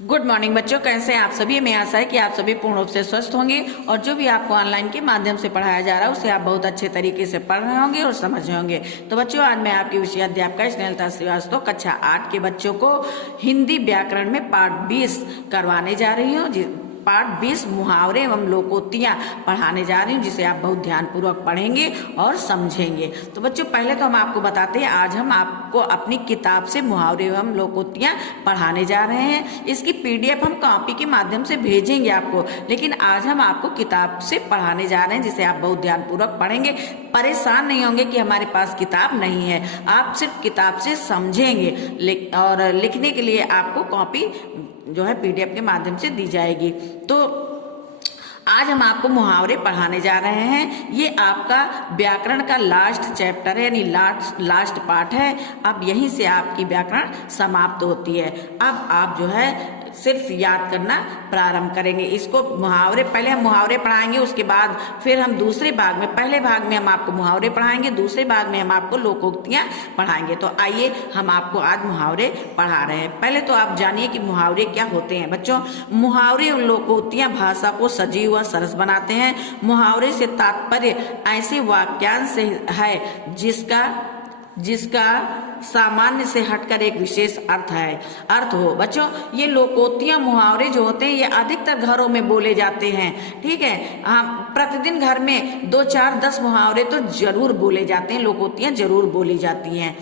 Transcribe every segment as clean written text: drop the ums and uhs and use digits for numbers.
Good morning बच्चों, कैसे हैं आप सभी। मैं आशा है कि आप सभी पूर्ण रूप से स्वस्थ होंगे और जो भी आपको ऑनलाइन के माध्यम से पढ़ाया जा रहा है उसे आप बहुत अच्छे तरीके से पढ़ रहे होंगे और समझ रहे होंगे। तो बच्चों, आज मैं आपकी विषय अध्यापिका स्नेहलता श्रीवास्तव कक्षा 8 के बच्चों को हिंदी व्याकरण में पाठ 20 करवाने जा रही हूँ। पाठ 20 मुहावरे एवं लोकोक्तियां पढ़ाने जा रही हूँ, जिसे आप बहुत ध्यानपूर्वक पढ़ेंगे और समझेंगे। तो बच्चों, पहले तो हम आपको बताते हैं, आज हम आपको अपनी किताब से मुहावरे एवं लोकोक्तियां पढ़ाने जा रहे हैं। इसकी पीडीएफ हम कॉपी के माध्यम से भेजेंगे आपको, लेकिन आज हम आपको किताब से पढ़ाने जा रहे हैं, जिसे आप बहुत ध्यानपूर्वक पढ़ेंगे। परेशान नहीं होंगे कि हमारे पास किताब नहीं है, आप सिर्फ किताब से समझेंगे और लिखने के लिए आपको कॉपी जो है पीडीएफ के माध्यम से दी जाएगी। तो आज हम आपको मुहावरे पढ़ाने जा रहे हैं। ये आपका व्याकरण का लास्ट चैप्टर है, यानी लास्ट पार्ट है। अब यहीं से आपकी व्याकरण समाप्त होती है। अब आप जो है सिर्फ याद करना प्रारंभ करेंगे। इसको मुहावरे, पहले हम मुहावरे पढ़ाएंगे, उसके बाद फिर हम दूसरे भाग में, पहले भाग में हम आपको मुहावरे पढ़ाएंगे, दूसरे भाग में हम आपको लोकोक्तियां पढ़ाएंगे। तो आइए हम आपको आज मुहावरे पढ़ा रहे हैं। पहले तो आप जानिए कि मुहावरे क्या होते हैं। बच्चों, मुहावरे और लोकोक्तियां भाषा को सजीव व सरस बनाते हैं। मुहावरे से तात्पर्य ऐसे वाक्यांश से है जिसका सामान्य से हटकर एक विशेष अर्थ हो। बच्चों, ये लोकोक्तियां मुहावरे जो होते हैं ये अधिकतर घरों में बोले जाते हैं। ठीक है, हम प्रतिदिन घर में 2, 4, 10 मुहावरे तो जरूर बोले जाते हैं, लोकोक्तियां जरूर बोली जाती हैं।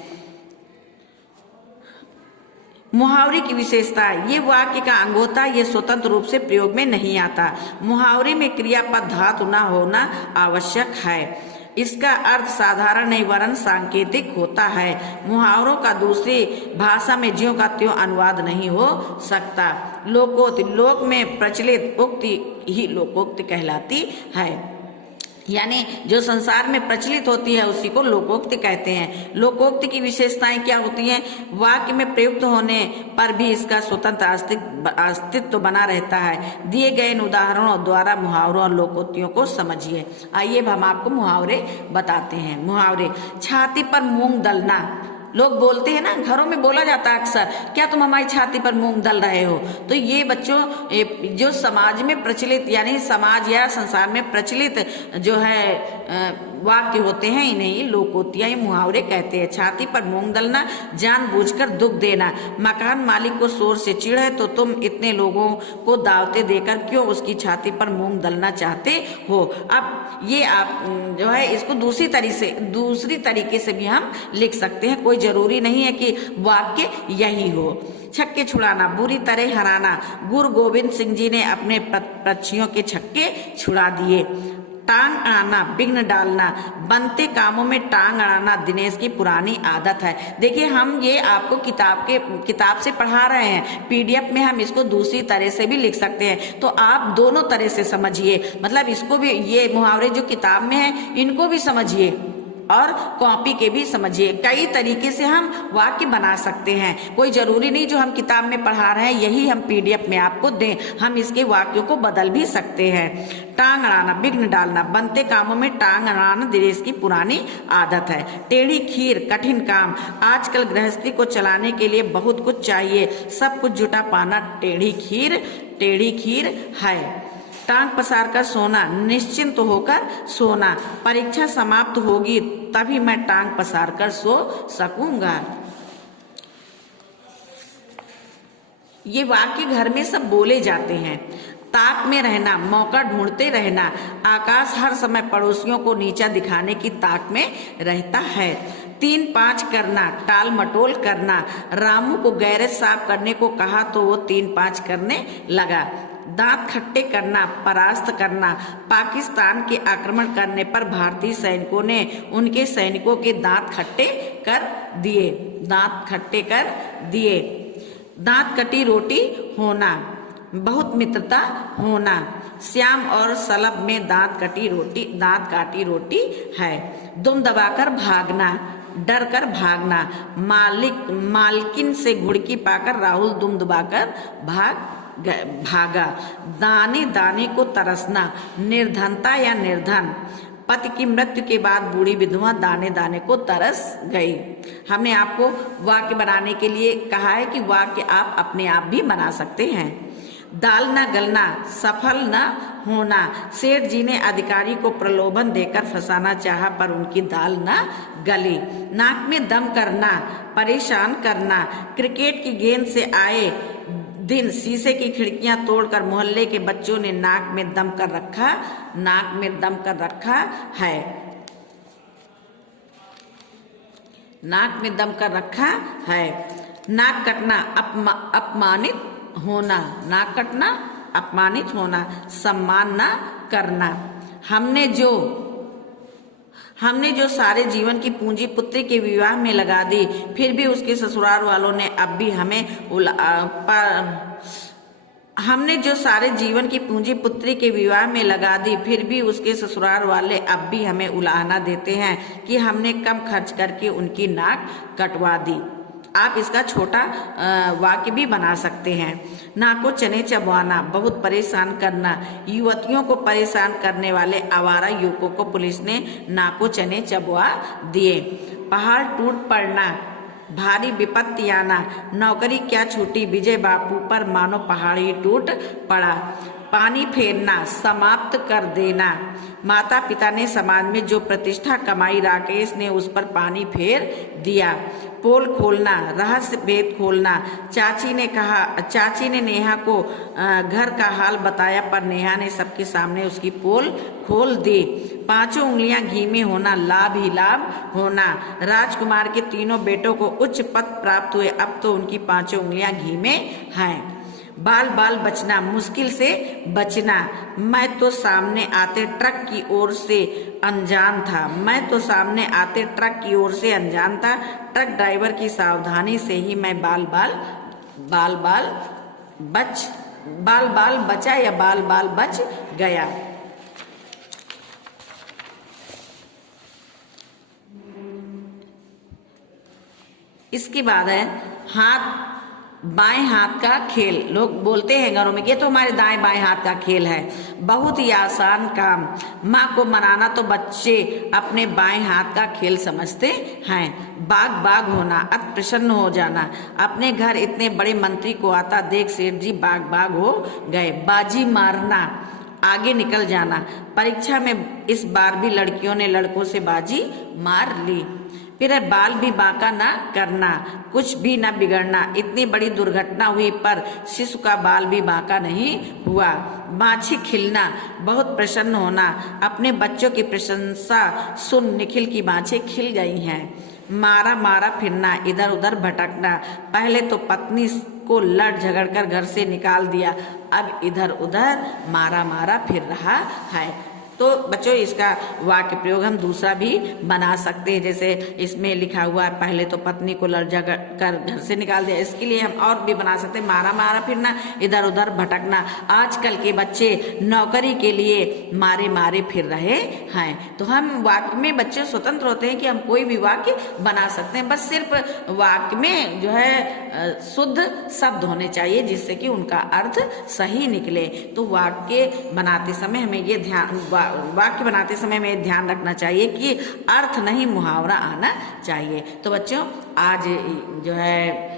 मुहावरे की विशेषता, ये वाक्य का अंग होता है, ये स्वतंत्र रूप से प्रयोग में नहीं आता। मुहावरे में क्रियापद धातु न होना आवश्यक है। इसका अर्थ साधारण नहीं वरन सांकेतिक होता है। मुहावरों का दूसरी भाषा में ज्यों का त्यों अनुवाद नहीं हो सकता। लोकोक्ति, लोक में प्रचलित उक्ति ही लोकोक्ति कहलाती है, यानी जो संसार में प्रचलित होती है उसी को लोकोक्ति कहते हैं। लोकोक्ति की विशेषताएं क्या होती हैं? वाक्य में प्रयुक्त होने पर भी इसका स्वतंत्र अस्तित्व बना रहता है। दिए गए उदाहरणों द्वारा मुहावरों और लोकोक्तियों को समझिए। आइए अब हम आपको मुहावरे बताते हैं। मुहावरे, छाती पर मूंग दलना। लोग बोलते हैं ना, घरों में बोला जाता है अक्सर, क्या तुम हमारी छाती पर मूंग दल रहे हो। तो ये बच्चों जो समाज में प्रचलित, यानी समाज या संसार में प्रचलित जो है वाक्य होते हैं, इन्हें लोकोक्तियां मुहावरे कहते हैं। छाती पर मूंग दलना, जानबूझकर दुख देना। मकान मालिक को शोर से चिढ़ है तो तुम इतने लोगों को दावतें देकर क्यों उसकी छाती पर मूंग दलना चाहते हो। अब ये आप जो है इसको दूसरी तरीके से भी हम लिख सकते हैं, कोई जरूरी नहीं है कि वाक्य यही हो। छक्के छुड़ाना, बुरी तरह हराना। गुरु गोविंद सिंह जी ने अपने पक्षियों के छक्के छुड़ा दिए। टांग अड़ाना, विघ्न डालना। बनते कामों में टांग अड़ाना दिनेश की पुरानी आदत है। देखिए, हम ये आपको किताब से पढ़ा रहे हैं, पीडीएफ में हम इसको दूसरी तरह से भी लिख सकते हैं। तो आप दोनों तरह से समझिए, मतलब इसको भी, ये मुहावरे जो किताब में है इनको भी समझिए और कॉपी के भी समझिए। कई तरीके से हम वाक्य बना सकते हैं, कोई जरूरी नहीं जो हम किताब में पढ़ा रहे हैं यही हम पीडीएफ में आपको दें। हम इसके वाक्यों को बदल भी सकते हैं। टांग अड़ाना, विघ्न डालना। बनते कामों में टांग अड़ाना दिनेश की पुरानी आदत है। टेढ़ी खीर, कठिन काम। आजकल गृहस्थी को चलाने के लिए बहुत कुछ चाहिए, सब कुछ जुटा पाना टेढ़ी खीर है। टांग पसार कर सोना, निश्चिंत होकर सोना। परीक्षा समाप्त होगी तभी मैं टांग पसार कर सो सकूंगा। ये वाक्य घर में सब बोले जाते हैं। ताक में रहना, मौका ढूंढते रहना। आकाश हर समय पड़ोसियों को नीचा दिखाने की ताक में रहता है। 3-5 करना, टाल मटोल करना। रामू को गैरेज साफ करने को कहा तो वो 3-5 करने लगा। दांत खट्टे करना, परास्त करना। पाकिस्तान के आक्रमण करने पर भारतीय सैनिकों ने उनके सैनिकों के दांत खट्टे कर दिए। दांत कटी रोटी होना, बहुत मित्रता होना। श्याम और सलभ में दांत काटी रोटी है। दुम दबाकर भागना, डर कर भागना। मालकिन से घुड़की पाकर राहुल दुम दबाकर भागा। दाने दाने को तरसना, निर्धनता या निर्धन। पति की मृत्यु के बाद बूढ़ी विधवा दाने दाने को तरस गई। हमने आपको वाक्य बनाने के लिए कहा है कि वाक्य आप अपने आप भी बना सकते हैं। दाल न गलना, सफल न होना। सेठ जी ने अधिकारी को प्रलोभन देकर फंसाना चाहा, पर उनकी दाल न गली। नाक में दम करना, परेशान करना। क्रिकेट की गेंद से आए दिन शीशे की खिड़कियां तोड़कर मोहल्ले के बच्चों ने नाक में दम कर रखा है। नाक में दम कर रखा है। नाक कटना, अपमानित होना। नाक कटना, अपमानित होना। सम्मान न करना। हमने जो सारे जीवन की पूंजी पुत्री के विवाह में लगा दी, फिर भी उसके ससुराल वालों ने अब भी हमें हमने जो सारे जीवन की पूंजी पुत्री के विवाह में लगा दी, फिर भी उसके ससुराल वाले अब भी हमें उलाहना देते हैं कि हमने कम खर्च करके उनकी नाक कटवा दी। आप इसका छोटा वाक्य भी बना सकते हैं। नाको चने चबवाना, बहुत परेशान करना। युवतियों को परेशान करने वाले आवारा युवकों को पुलिस ने नाको चने चबवा दिए। पहाड़ टूट पड़ना, भारी विपत्ति आना। नौकरी क्या छूटी, विजय बापू पर मानो पहाड़ ही टूट पड़ा। पानी फेरना, समाप्त कर देना। माता पिता ने समाज में जो प्रतिष्ठा कमाई, राकेश ने उस पर पानी फेर दिया। पोल खोलना, रहस्य भेद खोलना। चाची ने नेहा को घर का हाल बताया, पर नेहा ने सबके सामने उसकी पोल खोल दी। 5 उंगलियां घी में होना, लाभ ही लाभ होना। राजकुमार के 3 बेटों को उच्च पद प्राप्त हुए, अब तो उनकी 5 उंगलियां घी में हैं। बाल बाल बचना, मुश्किल से बचना। मैं तो सामने आते ट्रक की ओर से अनजान था। ट्रक ड्राइवर की सावधानी से ही मैं बाल बाल बचा या बाल बाल बच गया। इसके बाद है बाएं हाथ का खेल। लोग बोलते हैं घरों में कि ये तो हमारे दाएं बाएं हाथ का खेल है। बहुत ही आसान काम। माँ को मनाना तो बच्चे अपने बाएं हाथ का खेल समझते हैं। बाग होना, अति प्रसन्न हो जाना। अपने घर इतने बड़े मंत्री को आता देख सेठ जी बाग हो गए। बाजी मारना, आगे निकल जाना। परीक्षा में इस बार भी लड़कियों ने लड़कों से बाजी मार ली। फिर बाल भी बांका ना करना, कुछ भी ना बिगड़ना। इतनी बड़ी दुर्घटना हुई पर शिशु का बाल भी बांका नहीं हुआ। माछी खिलना, बहुत प्रसन्न होना। अपने बच्चों की प्रशंसा सुन निखिल की बाँछें खिल गई हैं। मारा फिरना, इधर उधर भटकना। पहले तो पत्नी को लड़ झगड़ कर घर से निकाल दिया, अब इधर उधर मारा फिर रहा है। तो बच्चों इसका वाक्य प्रयोग हम दूसरा भी बना सकते हैं। जैसे इसमें लिखा हुआ है पहले तो पत्नी को लड़ झगड़ कर घर से निकाल दिया, इसके लिए हम और भी बना सकते हैं मारा फिरना, इधर उधर भटकना। आजकल के बच्चे नौकरी के लिए मारे फिर रहे हैं। तो हम वाक्य में बच्चे स्वतंत्र होते हैं कि हम कोई भी वाक्य बना सकते हैं, बस सिर्फ वाक्य में जो है शुद्ध शब्द होने चाहिए जिससे कि उनका अर्थ सही निकले। तो वाक्य बनाते समय हमें ये वाक्य बनाते समय में ध्यान रखना चाहिए कि अर्थ नहीं मुहावरा आना चाहिए। तो बच्चों आज जो है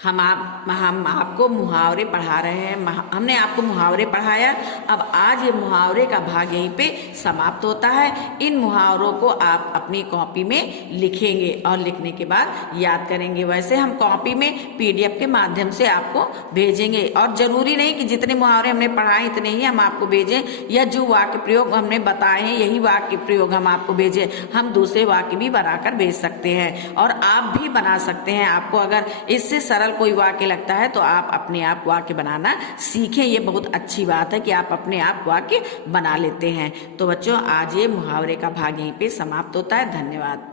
हम आपको मुहावरे पढ़ा रहे हैं। हमने आपको मुहावरे पढ़ाया। अब आज ये मुहावरे का भाग यहीं पे समाप्त होता है। इन मुहावरों को आप अपनी कॉपी में लिखेंगे और लिखने के बाद याद करेंगे। वैसे हम कॉपी में PDF के माध्यम से आपको भेजेंगे और जरूरी नहीं कि जितने मुहावरे हमने पढ़ाए इतने ही हम आपको भेजें, या जो वाक्य प्रयोग हमने बताए हैं यही वाक्य प्रयोग हम आपको भेजें। हम दूसरे वाक्य भी बनाकर भेज सकते हैं और आप भी बना सकते हैं। आपको अगर इससे सरल कोई वाक्य लगता है तो आप अपने आप वाक्य बनाना सीखें। ये बहुत अच्छी बात है कि आप अपने आप वाक्य बना लेते हैं। तो बच्चों आज ये मुहावरे का भाग यहीं पे समाप्त होता है। धन्यवाद।